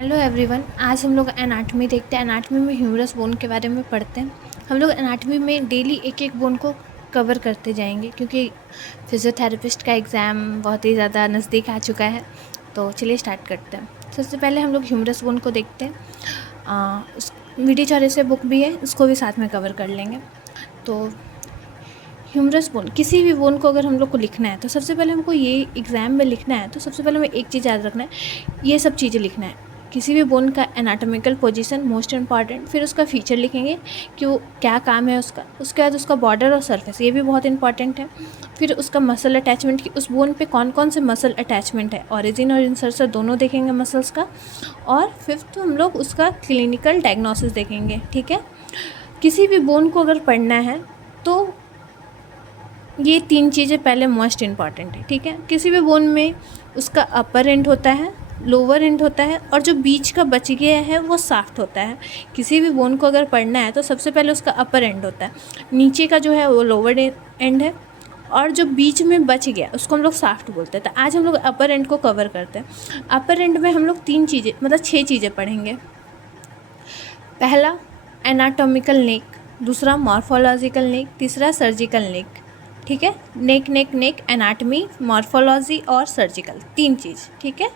Hello everyone, आज हम लोग एनाटॉमी देखते हैं। एनाटॉमी में ह्यूमरस बोन के बारे में पढ़ते हैं। हम लोग एनाटॉमी में डेली एक एक बोन को कवर करते जाएंगे क्योंकि फिजियोथेरेपिस्ट का एग्ज़ाम बहुत ही ज़्यादा नज़दीक आ चुका है। तो चलिए स्टार्ट करते हैं। सबसे पहले हम लोग ह्यूमरस बोन को देखते हैं। उस वीडियो चौरे से बुक भी है, उसको भी साथ में कवर कर लेंगे। तो ह्यूमरस बोन, किसी भी बोन को अगर हम लोग को लिखना है तो सबसे पहले हमको ये एग्ज़ाम में लिखना है तो सबसे पहले हमें एक चीज़ याद रखना है, ये सब चीज़ें लिखना है। किसी भी बोन का एनाटॉमिकल पोजीशन मोस्ट इम्पॉर्टेंट, फिर उसका फीचर लिखेंगे कि वो क्या काम है उसका। उसके बाद उसका बॉर्डर और सरफेस, ये भी बहुत इंपॉर्टेंट है। फिर उसका मसल अटैचमेंट की उस बोन पे कौन कौन से मसल अटैचमेंट है, ओरिजिन और इंसर्सर दोनों देखेंगे मसल्स का। और फिफ्थ हम लोग उसका क्लिनिकल डायग्नोसिस देखेंगे। ठीक है, किसी भी बोन को अगर पढ़ना है तो ये तीन चीज़ें पहले मोस्ट इम्पॉर्टेंट है। ठीक है, किसी भी बोन में उसका अपर एंड होता है, लोअर एंड होता है, और जो बीच का बच गया है वो साफ्ट होता है। किसी भी बोन को अगर पढ़ना है तो सबसे पहले उसका अपर एंड होता है, नीचे का जो है वो लोअर एंड है, और जो बीच में बच गया उसको हम लोग साफ्ट बोलते हैं। तो आज हम लोग अपर एंड को कवर करते हैं। अपर एंड में हम लोग तीन चीज़ें मतलब 6 चीज़ें पढ़ेंगे। पहला एनाटॉमिकल नेक, दूसरा मॉर्फोलॉजिकल नेक, तीसरा सर्जिकल नेक। ठीक है, नेक नेक नेक, एनाटमी, मॉर्फोलॉजी और सर्जिकल, तीन चीज़। ठीक है,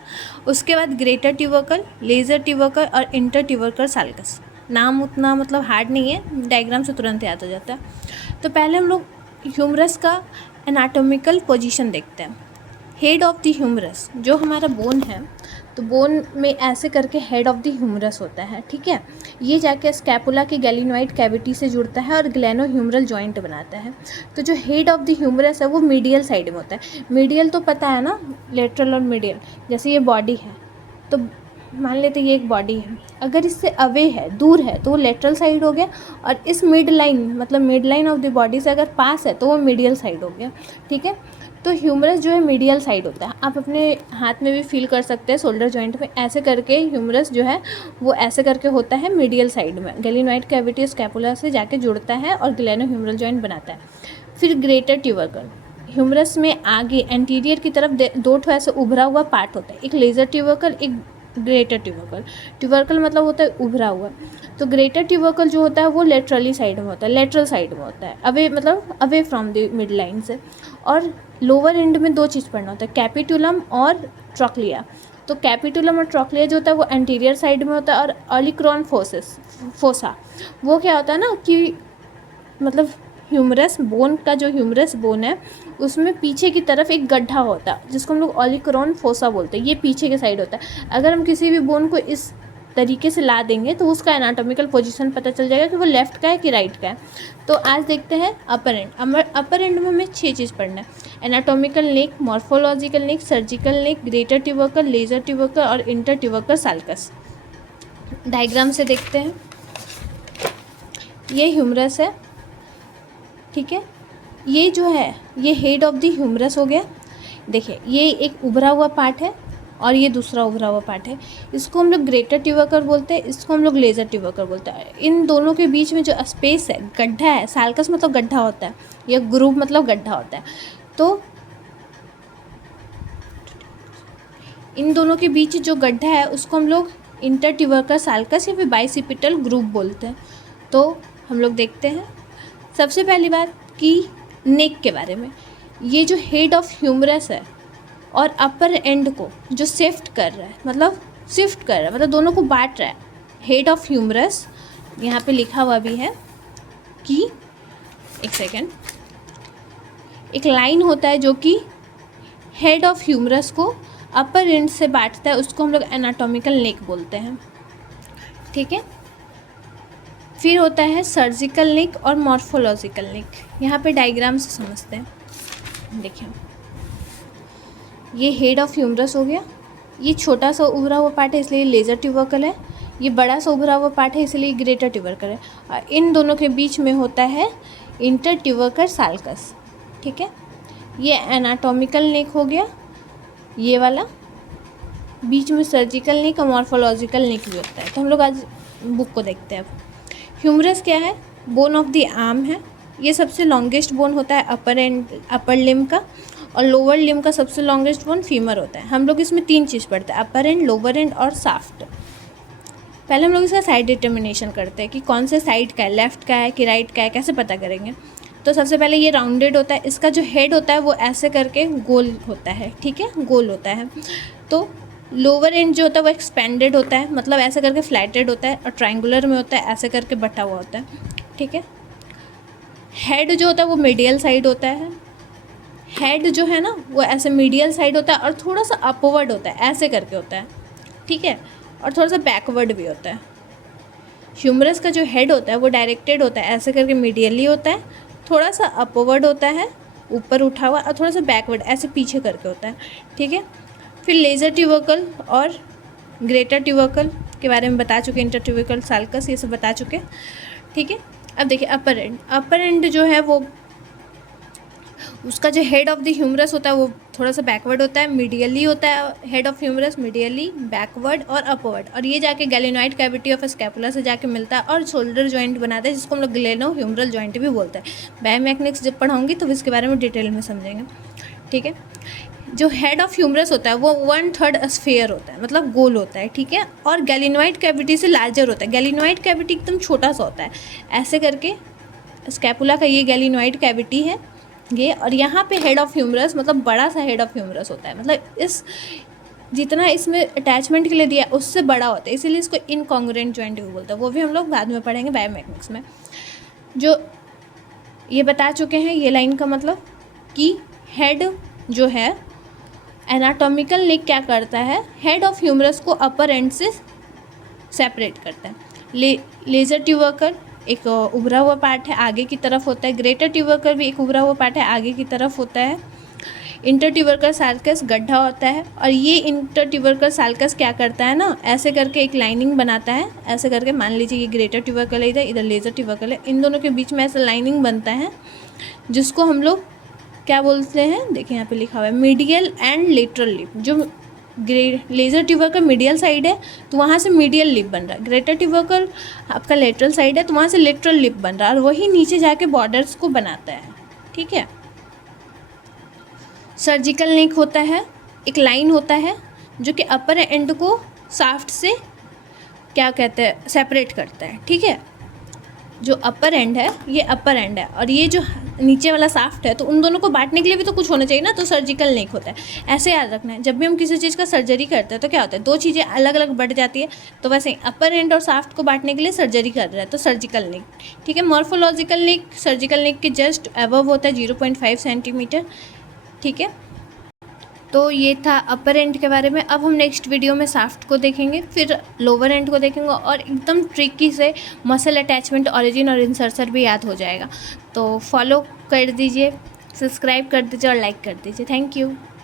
उसके बाद ग्रेटर ट्यूबरकल, लेज़र ट्यूबरकल और इंटर ट्यूबरकल साल्कस। नाम उतना मतलब हार्ड नहीं है, डायग्राम से तुरंत याद हो जाता है। तो पहले हम लोग ह्यूमरस का एनाटॉमिकल पोजीशन देखते हैं। हेड ऑफ द ह्यूमरस, जो हमारा बोन है, तो बोन में ऐसे करके हेड ऑफ द ह्यूमरस होता है। ठीक है, ये जाके स्कैपुला की गैलिनोइड कैविटी से जुड़ता है और ग्लैनो ह्यूमरल जॉइंट बनाता है। तो जो हेड ऑफ द ह्यूमरस है वो मीडियल साइड में होता है। मीडियल तो पता है ना, लेटरल और मीडियल। जैसे ये बॉडी है तो मान लेते ये एक बॉडी है, अगर इससे अवे है, दूर है, तो वो लेटरल साइड हो गया, और इस मिड लाइन मतलब mid line of the body से अगर पास है तो वो मीडियल साइड हो गया। ठीक है, तो ह्यूमरस जो है मीडियल साइड होता है। आप अपने हाथ में भी फील कर सकते हैं, शोल्डर जॉइंट में ऐसे करके ह्यूमरस जो है वो ऐसे करके होता है मीडियल साइड में। गैलिनोइड कैविटी स्कैपुला से जाके जुड़ता है और ग्लैनो ह्यूमरल जॉइंट बनाता है। फिर ग्रेटर ट्यूबरकल, ह्यूमरस में आगे एंटीरियर की तरफ दो ठो ऐसे उभरा हुआ पार्ट होता है, एक लेज़र ट्यूबरकल, एक ग्रेटर ट्यूबरकल। ट्यूबरकल मतलब होता है उभरा हुआ। तो ग्रेटर ट्यूबरकल जो होता है वो लेटरली साइड में होता है, लेटरल साइड में होता है, अवे मतलब away from the mid line से। और लोअर एंड में दो चीज़ पढ़ना होता है, कैपिटुलम और ट्रॉक्लिया। तो कैपिटुलम और ट्रॉक्लिया जो होता है वो एंटीरियर साइड में होता है, और ऑलिक्रॉन फोसा वो क्या होता है ना कि मतलब ह्यूमरस बोन का, जो ह्यूमरस बोन है उसमें पीछे की तरफ एक गड्ढा होता है जिसको हम लोग ऑलिक्रॉन फोसा बोलते हैं। ये पीछे के साइड होता है। अगर हम किसी भी बोन को इस तरीके से ला देंगे तो उसका एनाटॉमिकल पोजीशन पता चल जाएगा कि वो लेफ्ट का है कि राइट का है। तो आज देखते हैं अपर एंड। अपर एंड में हमें 6 चीज़ पढ़ना है, एनाटॉमिकल नेक, मॉर्फोलॉजिकल नेक, surgical neck, greater tubercle, laser tubercle और इंटर ट्यूबरकल साल्कस। डायग्राम से देखते हैं। ये ह्यूमरस है। ठीक है, ये जो है ये हेड ऑफ द ह्यूमरस हो गया। देखिए ये एक उभरा हुआ पार्ट है और ये दूसरा उभरा हुआ पार्ट है। इसको हम लोग ग्रेटर ट्यूबरकल बोलते हैं, इसको हम लोग लेज़र ट्यूबरकल बोलते हैं। इन दोनों के बीच में जो स्पेस है, गड्ढा है, साल्कस मतलब गड्ढा होता है, या ग्रूव मतलब गड्ढा होता है। तो इन दोनों के बीच जो गड्ढा है उसको हम लोग इंटर ट्यूबरकल साल्कस या फिर बाइसिपिटल ग्रूव बोलते हैं। तो हम लोग देखते हैं सबसे पहली बात कि नेक के बारे में। ये जो हेड ऑफ ह्यूमरस है और अपर एंड को जो शिफ्ट कर रहा है, मतलब दोनों को बांट रहा है। हेड ऑफ ह्यूमरस यहाँ पे लिखा हुआ भी है कि एक सेकेंड, एक लाइन होता है जो कि हेड ऑफ ह्यूमरस को अपर एंड से बांटता है, उसको हम लोग एनाटॉमिकल नेक बोलते हैं। ठीक है, फिर होता है सर्जिकल नेक और मॉर्फोलॉजिकल नेक। यहाँ पे डायग्राम से समझते हैं। देखिए ये हेड ऑफ ह्यूमरस हो गया, ये छोटा सा उभरा हुआ पार्ट है इसलिए लेज़र ट्यूबरकल है, ये बड़ा सा उभरा हुआ पार्ट है इसलिए ग्रेटर ट्यूबरकल है, और इन दोनों के बीच में होता है इंटर ट्यूबरकल साल्कस। ठीक है, ये एनाटॉमिकल नेक हो गया, ये वाला बीच में सर्जिकल नेक और मॉर्फोलॉजिकल नेक भी होता है। तो हम लोग आज बुक को देखते हैं। अब ह्यूमरस क्या है, बोन ऑफ द आर्म है। ये सबसे लॉन्गेस्ट बोन होता है अपर लिम्ब का, और लोअर लिम्ब का सबसे लॉन्गेस्ट बोन फीमर होता है। हम लोग इसमें 3 चीज़ पढ़ते हैं, अपर एंड, लोअर एंड और साफ्ट। पहले हम लोग इसका साइड डिटर्मिनेशन करते हैं कि कौन से साइड का है, लेफ़्ट का है कि राइट का है, कैसे पता करेंगे। तो सबसे पहले ये राउंडेड होता है, इसका जो हेड होता है वो ऐसे करके गोल होता है, ठीक है, गोल होता है। तो लोअर एंड जो होता है वो एक्सपेंडेड होता है, मतलब ऐसे करके फ्लैटेड होता है, और ट्रायंगुलर में होता है ऐसे करके बटा हुआ होता है, ठीक है। हेड जो होता है वो मीडियल साइड होता है, हेड जो है ना वो ऐसे मीडियल साइड होता है और थोड़ा सा अपवर्ड होता है, ऐसे करके होता है, ठीक है, और थोड़ा सा बैकवर्ड भी होता है। ह्यूमरस का जो हेड होता है वो डायरेक्टेड होता है, ऐसे करके मीडियली होता है, थोड़ा सा अपवर्ड होता है, ऊपर उठा हुआ, और थोड़ा सा बैकवर्ड ऐसे पीछे करके होता है, ठीक है। फिर लेज़र ट्यूबरकल और ग्रेटर ट्यूबरकल के बारे में बता चुके, इंटर ट्यूबरकल साल्कस ये सब बता चुके, ठीक है। अब देखिए अपर एंड जो है वो उसका जो हेड ऑफ द ह्यूमरस होता है वो थोड़ा सा बैकवर्ड होता है, मीडियली होता है head of humerus, medially, backward और अपवर्ड, और ये जाके गैलेनॉइड कैविटी ऑफ स्कैपुला से जाके मिलता है और शोल्डर जॉइंट बनाता है, जिसको हम लोग ग्लेनो ह्यूमरल जॉइंट भी बोलते हैं। बायोमेकेनिक्स जब पढ़ाऊंगी तो इसके बारे में डिटेल में समझेंगे, ठीक है। जो हेड ऑफ ह्यूमरस होता है वो 1/3 स्फीयर होता है, मतलब गोल होता है, ठीक है, और गैलेनॉइड कैविटी से लार्जर होता है। गैलेनॉइड कैविटी एकदम छोटा सा होता है, ऐसे करके स्कैपुला का ये गैलेनॉइड कैविटी है ये, और यहाँ पे हेड ऑफ ह्यूमरस मतलब बड़ा सा हेड ऑफ ह्यूमरस होता है, मतलब इस जितना इसमें अटैचमेंट के लिए दिया उससे बड़ा होता है, इसीलिए इसको इनकॉन्ग्रुएंट जॉइंट भी बोलते हैं। वो भी हम लोग बाद में पढ़ेंगे बायोमेकेनिक्स में। जो ये बता चुके हैं ये लाइन का मतलब कि हेड जो है एनाटॉमिकल लिंक क्या करता है, हेड ऑफ ह्यूमरस को अपर एंड से सेपरेट करता है। लेज़र ट्यूबरकल एक उभरा हुआ पार्ट है, आगे की तरफ होता है। ग्रेटर ट्यूबरकल भी एक उभरा हुआ पार्ट है, आगे की तरफ होता है। इंटर ट्यूबरकल साल्कस गड्ढा होता है, और ये इंटर ट्यूबरकल साल्कस क्या करता है ना, ऐसे करके एक लाइनिंग बनाता है, ऐसे करके मान लीजिए ये ग्रेटर ट्यूबरकल है, इधर लेज़र ट्यूबरकल है, इन दोनों के बीच में ऐसा लाइनिंग बनता है जिसको हम लोग क्या बोलते हैं, देखिए यहाँ पे लिखा हुआ है मीडियल एंड लेटरल लिप। जो लेज़र ट्यूबरकल मीडियल साइड है तो वहाँ से मीडियल लिप बन रहा है, ग्रेटर ट्यूबरकल आपका लेटरल साइड है तो वहाँ से लेटरल लिप बन रहा है, और वही नीचे जाके बॉर्डर्स को बनाता है, ठीक है। सर्जिकल नेक होता है, एक लाइन होता है जो कि अपर एंड को शाफ्ट से क्या कहते हैं सेपरेट करता है, ठीक है। जो अपर एंड है ये अपर एंड है, और ये जो नीचे वाला शाफ्ट है, तो उन दोनों को बांटने के लिए भी तो कुछ होना चाहिए ना, तो सर्जिकल नेक होता है। ऐसे याद रखना है, जब भी हम किसी चीज़ का सर्जरी करते हैं तो क्या होता है, दो चीज़ें अलग अलग बढ़ जाती है, तो वैसे ही अपर एंड और शाफ्ट को बांटने के लिए सर्जरी कर रहा है तो सर्जिकल नेक, ठीक है। मॉर्फोलॉजिकल नेक सर्जिकल नेक के जस्ट अबव होता है 0.5 सेंटीमीटर, ठीक है। तो ये था अपर एंड के बारे में। अब हम नेक्स्ट वीडियो में शाफ्ट को देखेंगे, फिर लोअर एंड को देखेंगे, और एकदम ट्रिकी से मसल अटैचमेंट, ऑरिजिन और इंसर्शन भी याद हो जाएगा। तो फॉलो कर दीजिए, सब्सक्राइब कर दीजिए और लाइक कर दीजिए। Thank you.